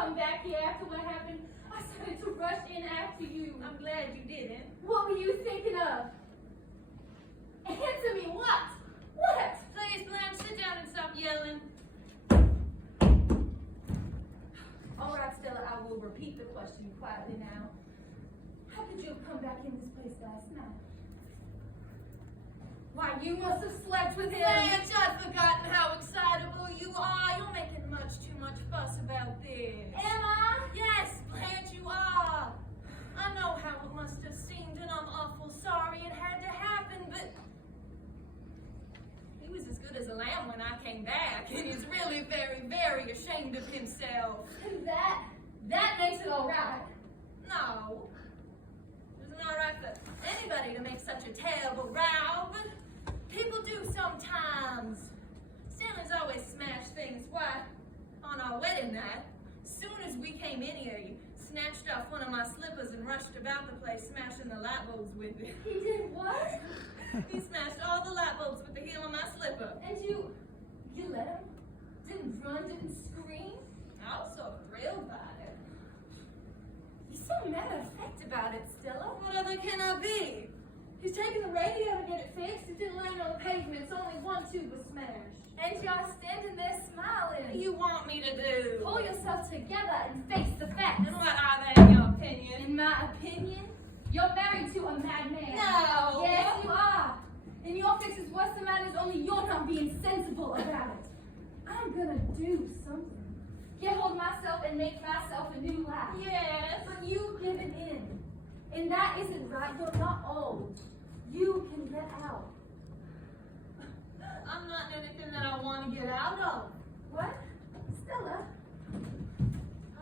come back here after what happened, I started to rush in after you. I'm glad you didn't. What were you thinking of? Answer me, what? What? Please, Blanche, sit down and stop yelling. All right, Stella, I will repeat the question quietly now. How could you have come back in this place last night? Why, you must have slept with him. Blanche, I've forgotten how excitable you are. You're making too much fuss about this. Am I? Yes, Blanche, you are. I know how it must have seemed, and I'm awful sorry it had to happen, but he was as good as a lamb when I came back, and he's really very, very ashamed of himself. And that makes it all right. No. It's not right for anybody to make such a terrible row, but people do sometimes. Stanley's always smashed things. Why, on our wedding night, as soon as we came in here, he snatched off one of my slippers and rushed about the place, smashing the light bulbs with it. He did what? He smashed all the light bulbs with the heel of my slipper. And you let him? Didn't run, didn't scream? I was so thrilled by it. You're so matter of fact about it, Stella. What other can I be? He's taking the radio to get it fixed. It didn't land on the pavement, so only one tube was smashed. And you're standing there smiling. What do you want me to do? Pull yourself together and face the facts. And what are they, in your opinion? In my opinion, you're married to a madman. No. Yes, you are. And your fix is worse than mine is, only you're not being sensible about it. I'm gonna do something. Get hold of myself and make myself a new life. Yes. But you've given in. And that isn't right. You're not old. You can get out. I'm not in anything that I want to get out of. What? Stella?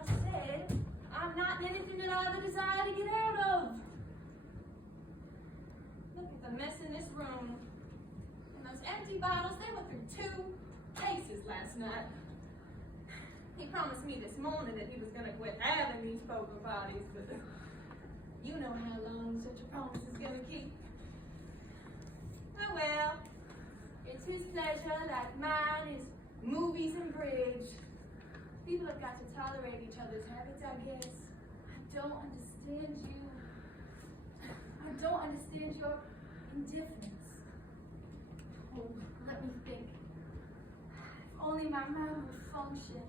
I said, I'm not in anything that I have a desire to get out of. Look at the mess in this room. And those empty bottles, they were through 2 cases last night. He promised me this morning that he was going to quit having these poker parties, but you know how long such a promise is going to keep. Oh well. It's his pleasure, like mine is movies and bridge. People have got to tolerate each other's habits, I guess. I don't understand you. I don't understand your indifference. Oh, let me think. If only my mind would function.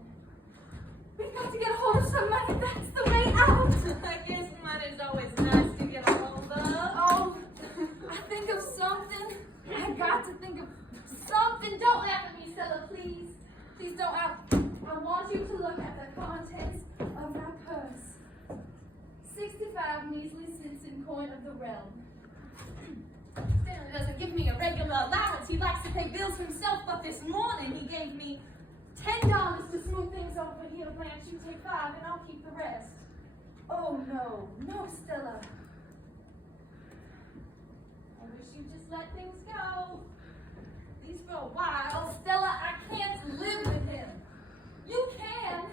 We've got to get a hold of some money. That's the way out. I guess money's always nice to get a hold of. Oh, I think of something. I got to think of something. Don't laugh at me, Stella, please. Please don't. I want you to look at the contents of my purse. 65 measly cents in coin of the realm. Stanley doesn't give me a regular allowance. He likes to pay bills himself, but this morning he gave me $10 to smooth things over. Here, Blanche, you take 5 and I'll keep the rest. Oh, no. No, Stella. I wish you'd just let things go. At least for a while. Oh, Stella, I can't live with him. You can.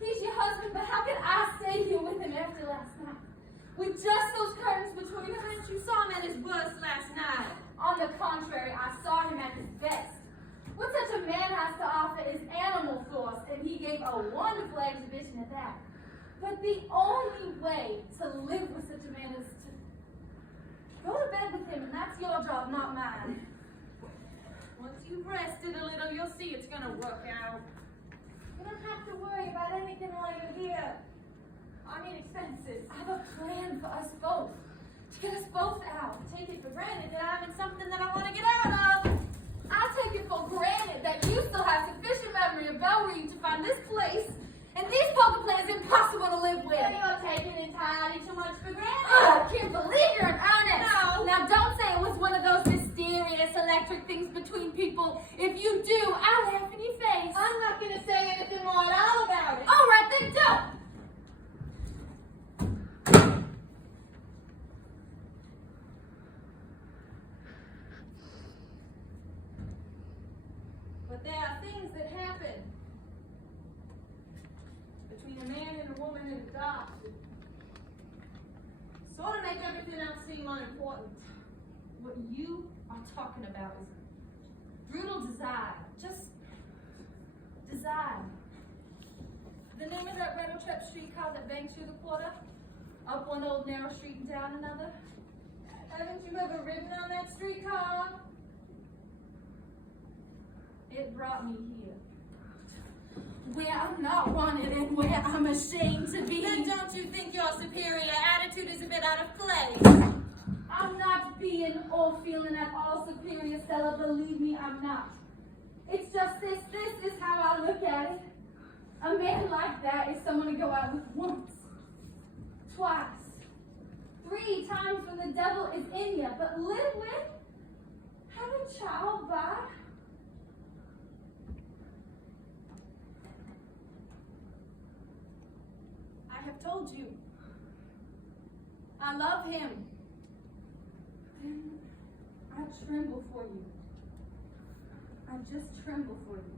He's your husband, but how can I stay here with him after last night? With just those curtains between us? Blanche, you saw him at his worst last night. On the contrary, I saw him at his best. What such a man has to offer is animal force, and he gave a wonderful exhibition at that. But the only way to live with such a man is to go to bed with him, and that's your job, not mine. Once you've rested a little, you'll see it's gonna work out. You don't have to worry about anything while you're here. I mean expenses. I have a plan for us both. To get us both out. Take it for granted that I'm in something that I want to get out of. I take it for granted that you still have sufficient memory of Bellring to find this place and these poker plans impossible to live with. You're taking entirely too much for granted. I can't believe you're in earnest. No. Now don't say it was one of those mysterious electric things between people. If you do, I'll laugh in your face. I'm not going to say anything more at all about it. All right, then don't. But there are things that happen between a man and a woman in the dark that sort of make everything else seem unimportant. What you are talking about is brutal desire. Just desire. The name of that short rental trip streetcar that bangs through the quarter, up one old narrow street and down another? Haven't you ever ridden on that streetcar? It brought me here, where I'm not wanted and where I'm ashamed to be. Then don't you think your superior attitude is a bit out of place? I'm not being or feeling at all superior, Stella. Believe me, I'm not. It's just this is how I look at it. A man like that is someone to go out with once, twice, 3 times when the devil is in you, but live with, have a child by. I have told you. I love him. Then I tremble for you. I just tremble for you.